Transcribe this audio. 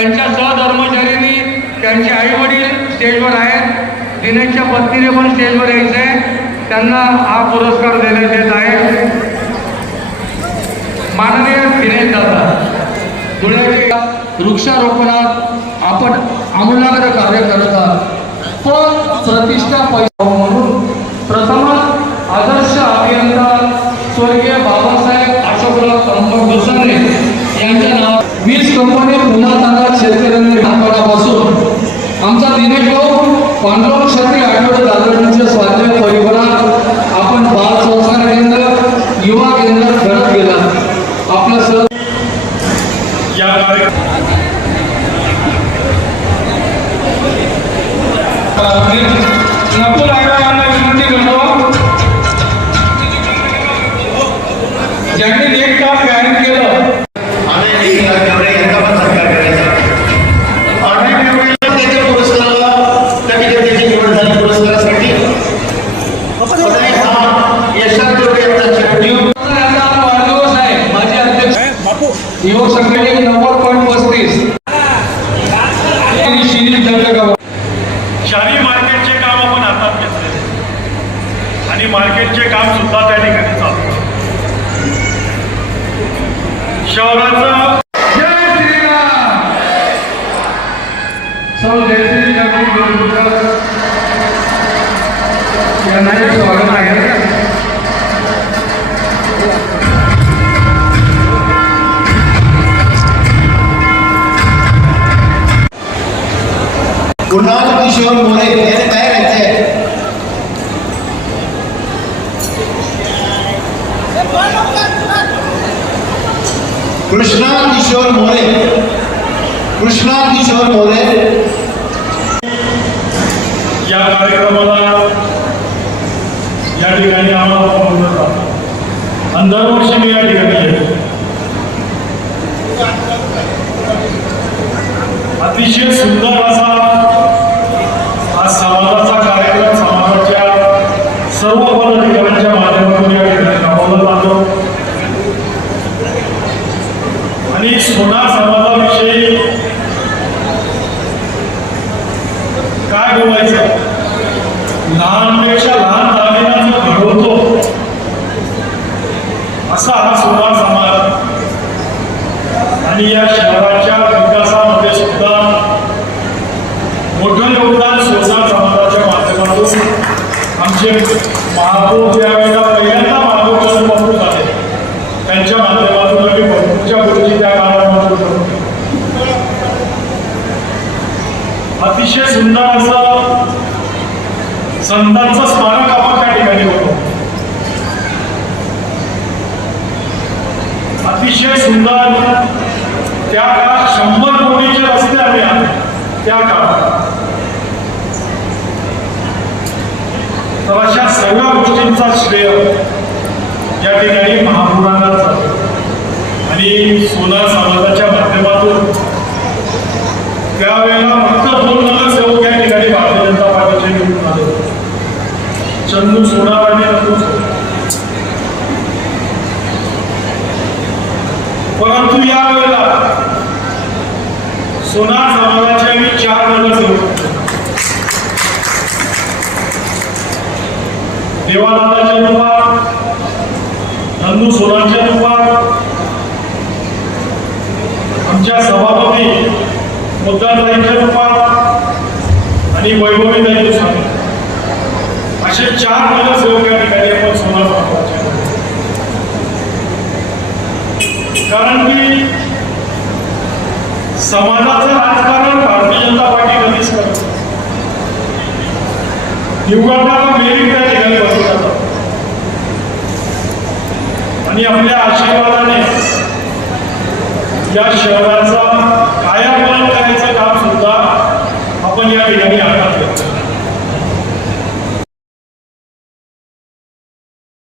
त्यांच्या सहधर्मचारींनी त्यांचे आई वडील स्टेजवर आहेत, दिनेशच्या पत्नीने पण स्टेजवर यायचं आहे, त्यांना हा पुरस्कार देण्यात येत आहे. माननीय दिनेश दादा धुळ्याच्या वृक्षारोपणात आपण आमूलाग्र कार्य करत आहात, पण प्रतिष्ठा पैसा म्हणून प्रथमच आदर्श अभियंता स्वर्गीय बाबासाहेब अशोकराव त्र्यंबक दुसाने यांच्या नावात 20 कंपनी पुन्हा तांदळात शेतकऱ्यांनी लहानपणापासून आमचा दिनेश भाऊ पांडुरंग क्षत्रिय आठवडे दादरच्या स्वाध्याय परिवारात आपण बाल संस्कार केंद्र युवा केंद्रात घडत गेला. आपलं सर या नकुल आग्रवांना विनंती करतो, ज्यांनी एक काम प्लॅनिंग केलं युवक संघटने 90.35 शाही मार्केटचे काम आपण हातात घेतले आणि मार्केटचे काम सुद्धा त्या ठिकाणी चालू. शहराचं जय श्रीराम सर्व जयश्री यांना स्वागत आहे. कुणाल किशोर मोरे याने काय राहायचंय? कृष्णा किशोर मोरे, कृष्णा किशोर मोरे या कार्यक्रमाला या ठिकाणी आम्हाला बोलवतात आणि दरवर्षी मी या ठिकाणी येतो. अतिशय सुंदर असा हा समाजाचा कार्यक्रम समाजाच्या सर्व पदाधिकाऱ्यांच्या माध्यमातून या ठिकाणी राबवला जातो आणि सोनार समाजाविषयी काय बोलायचं, लहानपेक्षा लहान दागिना जो घडवतो असा हा सोनार समाज आणि या शहराच्या विकासामध्ये सुद्धा मोठं योगदान सोनार समाजाच्या माध्यमातून आमचे महापौर त्यावेळेला पहिल्यांदा महापौर चंद्रबाबू झाले, त्यांच्या माध्यमातून आम्ही भरपूरच्या गोष्टी त्या काळामध्ये करतो. अतिशय सुंदर असं संतांचं स्मारक आपण त्या ठिकाणी होतो. अतिशय सुंदर त्या काळात 100 कोटीचे रस्ते आम्ही आले त्या काळात. तर अशा सर्व गोष्टींचा श्रेय या ठिकाणी महापौरांना जातो आणि सोनार समाजाच्या माध्यमातून त्यावेळेला फक्त 2 नगरसेवक या ठिकाणी भारतीय जनता पार्टीचे निवडून आले, चंदू सोनार आणि नकुल सोनार. परंतु यावेळेला सोनार समाजाचे आम्ही 4 नगरसेवक, देवानंदाच्या रूपात, नंदू सोनारच्या रूपात, आमच्या सभापती मुद्दाताईंच्या रूपात आणि वैभवी ताई दुसाने असे 4 नगरसेवक या ठिकाणी आपण सोनार समाजाचे. कारण की समाजाचं राजकारण भारतीय जनता पार्टी कधीच करते, निवडणारा मेरिट त्या ठिकाणी बसू जातात आणि आपल्या आशीर्वादाने या शहराचा कायापालट करायचं काम सुद्धा आपण या ठिकाणी आता